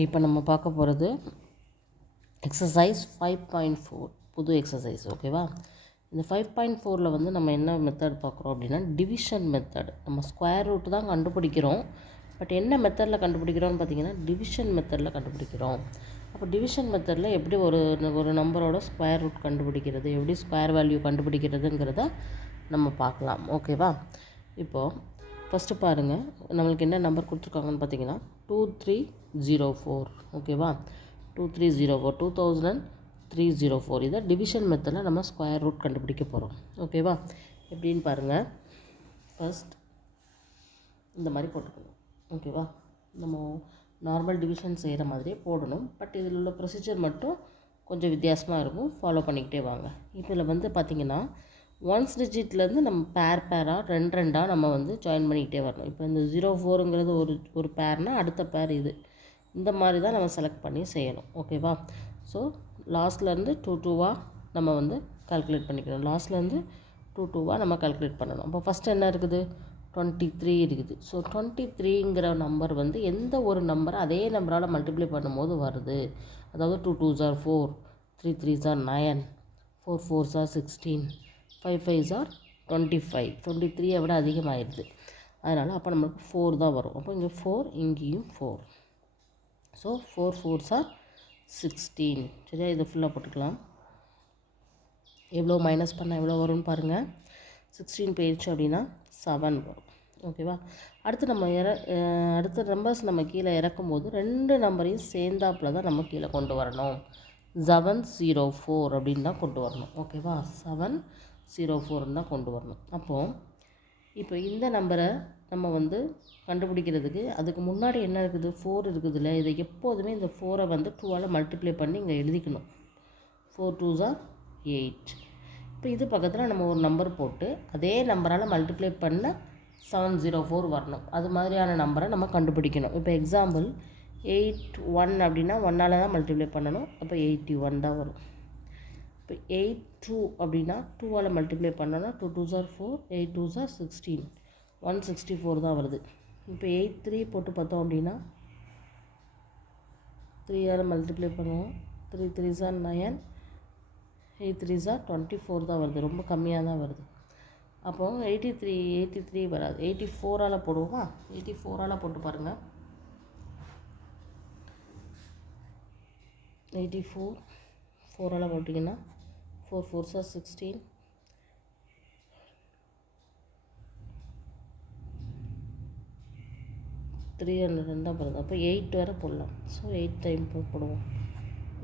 இப்போ நம்ம பார்க்க போகிறது எக்ஸசைஸ் 5.4 புது எக்ஸசைஸ். ஓகேவா? இந்த 5.4ல் வந்து நம்ம என்ன மெத்தட் பார்க்குறோம் அப்படின்னா டிவிஷன் மெத்தட். நம்ம ஸ்கொயர் ரூட் தான் கண்டுபிடிக்கிறோம். பட் என்ன மெத்தடில் கண்டுபிடிக்கிறோம்னு பார்த்தீங்கன்னா டிவிஷன் மெத்தடில் கண்டுபிடிக்கிறோம். அப்போ டிவிஷன் மெத்தடில் எப்படி ஒரு நம்பரோட ஸ்கொயர் ரூட் கண்டுபிடிக்கிறது, எப்படி ஸ்கொயர் வேல்யூ கண்டுபிடிக்கிறதுங்கிறத நம்ம பார்க்கலாம். ஓகேவா? இப்போது ஃபஸ்ட்டு பாருங்கள், நம்மளுக்கு என்ன நம்பர் கொடுத்துருக்காங்கன்னு பார்த்தீங்கன்னா 2304. ஓகேவா? 2304 2304. இதை டிவிஷன் மெத்தடில் நம்ம ஸ்கொயர் ரூட் கண்டுபிடிக்க போகிறோம். ஓகேவா? எப்படின்னு பாருங்கள். ஃபஸ்ட் இந்த மாதிரி போட்டுக்கணும். ஓகேவா? நம்ம நார்மல் டிவிஷன் செய்கிற மாதிரியே போடணும். பட் இதில் உள்ள ப்ரொசீஜர் மட்டும் கொஞ்சம் வித்தியாசமாக இருக்கும். ஃபாலோ பண்ணிக்கிட்டே வாங்க. இப்போ இதில் வந்து பார்த்திங்கன்னா ஒன்ஸ் டிஜிட்லேருந்து நம்ம பேராக ரெண்டாக நம்ம வந்து ஜாயின் பண்ணிக்கிட்டே வரணும். இப்போ இந்த 04ங்கிறது ஒரு பேர்னால் அடுத்த பேர் இது. இந்த மாதிரி தான் நம்ம செலக்ட் பண்ணி செய்யணும். ஓகேவா? ஸோ லாஸ்ட்லேருந்து 2 நம்ம வந்து கால்குலேட் பண்ணிக்கணும். லாஸ்ட்லேருந்து 2 நம்ம கால்குலேட் பண்ணணும். அப்போ ஃபஸ்ட்டு என்ன இருக்குது? 23 இருக்குது. ஸோ 23ங்கிற நம்பர் வந்து எந்த ஒரு நம்பரை அதே நம்பரால் மல்டிப்ளை பண்ணும்போது வருது. அதாவது 2 2s are 4, 3 3s are 9, 4 4s are 16, 5 5s are 25. 23 விட அதிகமாகிடுது. அதனால் அப்போ நம்மளுக்கு 4 தான் வரும். அப்போ இங்கே 4, இங்கேயும் 4. So 4 4s are 16. சரியா? இதை ஃபுல்லாக போட்டுக்கலாம். எவ்வளோ மைனஸ் பண்ணால் எவ்வளோ வரும்னு பாருங்கள். 16 போயிடுச்சு அப்படின்னா 7 வரும். ஓகேவா? அடுத்து நம்ம அடுத்த நம்பர்ஸ் நம்ம கீழே இறக்கும்போது 2 நம்பரையும் சேர்ந்தாப்பில் தான் நம்ம கீழே கொண்டு வரணும். 704 அப்படின்னு தான் கொண்டு வரணும். ஓகேவா? 704 தான் கொண்டு வரணும். இப்போ இந்த நம்பரை நம்ம வந்து கண்டுபிடிக்கிறதுக்கு அதுக்கு முன்னாடி என்ன இருக்குது? 4 இருக்குதுல்ல. இதை எப்போதுமே இந்த 4ஐ வந்து 2ஆல் மல்டிப்ளை பண்ணி இங்கே எழுதிக்கணும். 4 2s are 8. இப்போ இது பக்கத்தில் நம்ம ஒரு நம்பர் போட்டு அதே நம்பரால் மல்டிப்ளை பண்ண 704 வரணும். அது மாதிரியான நம்பரை நம்ம கண்டுபிடிக்கணும். இப்போ எக்ஸாம்பிள் 81 அப்படின்னா 1ஆல் தான் மல்டிப்ளை பண்ணணும். அப்போ 81 தான் வரும். இப்போ 82 அப்படின்னா 2ஆல் மல்டிப்ளை பண்ணோன்னா 2 2s are 4, 8 2s are 16, 164 தான் வருது. இப்போ 83 போட்டு பார்த்தோம் அப்படின்னா 3ஆல் மல்டிப்ளை பண்ணுவோம். 3 3s are 9, 8 3s are 24 தான் வருது. ரொம்ப கம்மியாக தான் வருது. அப்போது 83 வராது. 84ஆல் போடுவோமா? 84ஆல் போட்டு பாருங்கள். 84 4ஆல் போட்டிங்கன்னா 4 4s are 16, 302 தான் வருது. அப்போ 8 வரை போடலாம். ஸோ 8 டைம் போடுவோம்.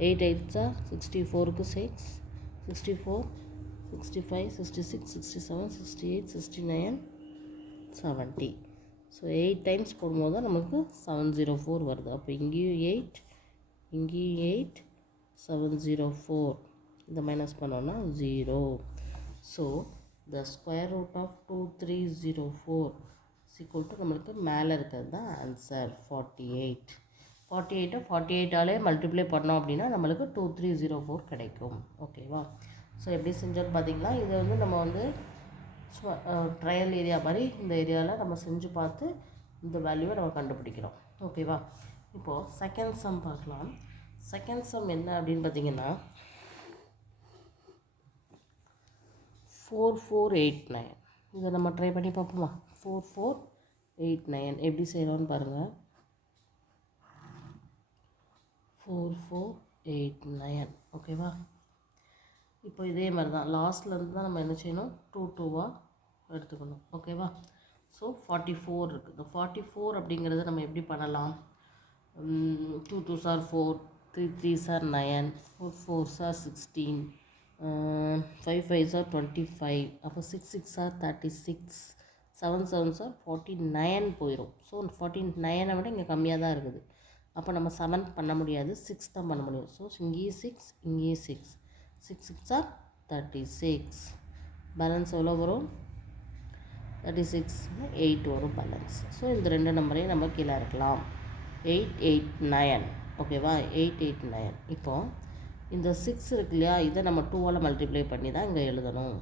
8 8s are 64க்கு 6, 64, 65, 66, 67, 68, 69, 70. ஸோ 8 டைம்ஸ் போடும்போது தான் நமக்கு 704 வருது. அப்போ இங்கேயும் 8, இங்கேயும் 8, 704. இதை மைனஸ் பண்ணோன்னா 0. So the square root of 2304 = நம்மளுக்கு மேலே இருக்கிறது தான் ஆன்சர் 48. 48ஆலே மல்டிப்ளை பண்ணோம் அப்படின்னா நம்மளுக்கு 2304 கிடைக்கும். ஓகேவா? ஸோ எப்படி செஞ்சோன்னு பார்த்தீங்களா? இதை வந்து நம்ம வந்து ட்ரையல் ஏரியா மாதிரி இந்த ஏரியாவில் நம்ம செஞ்சு பார்த்து இந்த வேல்யூவை நம்ம கண்டுபிடிக்கிறோம். ஓகேவா? இப்போது செகண்ட் சம் பார்க்கலாம். செகண்ட் சம் என்ன அப்படின்னு பார்த்தீங்கன்னா 4489. இதை நம்ம ட்ரை பண்ணி பார்ப்போமா? 4489 எப்படி செய்கிறோன்னு பாருங்கள். 4489. ஓகேவா? இப்போ இதே மாதிரி தான் லாஸ்ட்லேருந்து தான் நம்ம என்ன செய்யணும்? 2 எடுத்துக்கணும். ஓகேவா? ஸோ 44 இருக்குது. இந்த 44 அப்படிங்கிறத நம்ம எப்படி பண்ணலாம்? 2 2s are 4, 3 3s are 9, 4 4s are 16, 5 5s are 25. அப்போ 6 6s are 36, 7 7s are 49 போயிடும். ஸோ 49 விட இங்கே கம்மியாக தான் இருக்குது. அப்போ நம்ம 7 பண்ண முடியாது, 6 தான் பண்ண முடியும். ஸோ இங்கேயும் 6, இங்கேயும் 6, 6 6 are 36. பேலன்ஸ் எவ்வளோ வரும்? 36, 8 வரும் பேலன்ஸ். ஸோ இந்த 2 நம்பரையும் நம்ம கீழே இருக்கலாம். 889. ஓகேவா? 889. இப்போது இந்த 6 இருக்கு இல்லையா? இதை நம்ம 2ஆல் மல்டிப்ளை பண்ணி தான் இங்கே எழுதணும்.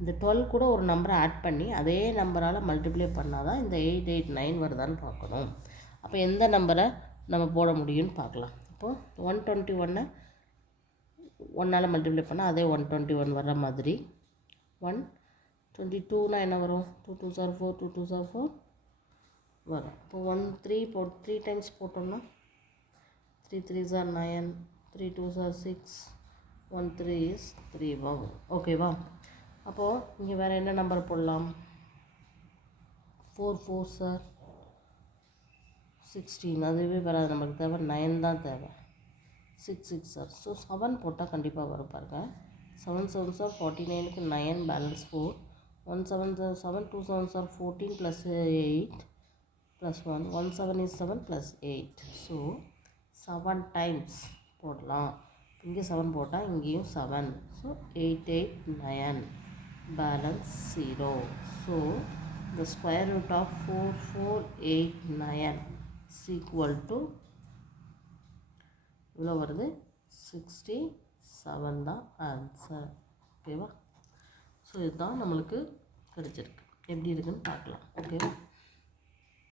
இந்த 12 கூட ஒரு நம்பரை ஆட் பண்ணி அதே நம்பரால் மல்டிப்ளை பண்ணால் தான் இந்த 889 வருதான்னு பார்க்கணும். அப்போ எந்த நம்பரை நம்ம போட முடியும்னு பார்க்கலாம். இப்போது 121 1ஆல் மல்டிப்ளை பண்ணால் அதே 121 வர்ற மாதிரி 122 என்ன வரும்? 2 2s are 4, 2 2s are 4 வரும். இப்போ 3 டைம்ஸ் போட்டோம்னா 3 3s are 9, 3 2s are 6, 1 3 is 3 வரும். ஓகேவா? அப்போது இங்கே வேறு என்ன நம்பர் போடலாம்? 4 4s are 16, அதுவே வராது, நமக்கு தேவை 9 தான் தேவை. 6 6 are, ஸோ 7 போட்டால் கண்டிப்பாக வரும் பாருங்கள். 7 7s are 49க்கு 9 balance 4, 1 7 7, 2 7s are 14 + 8 + 1, 1 7 is 7 + 8, so 7 times போடலாம். இங்கே 7 போட்டால் இங்கேயும் 7, so 8 8 9 balance 0. So the square root of 4489 is equal to இவ்வளோ வருது, 67 தான் ஆன்சர். ஓகேவா? ஸோ இதுதான் நம்மளுக்கு கிடைச்சிருக்கு. எப்படி இருக்குன்னு பார்க்கலாம். ஓகேவா?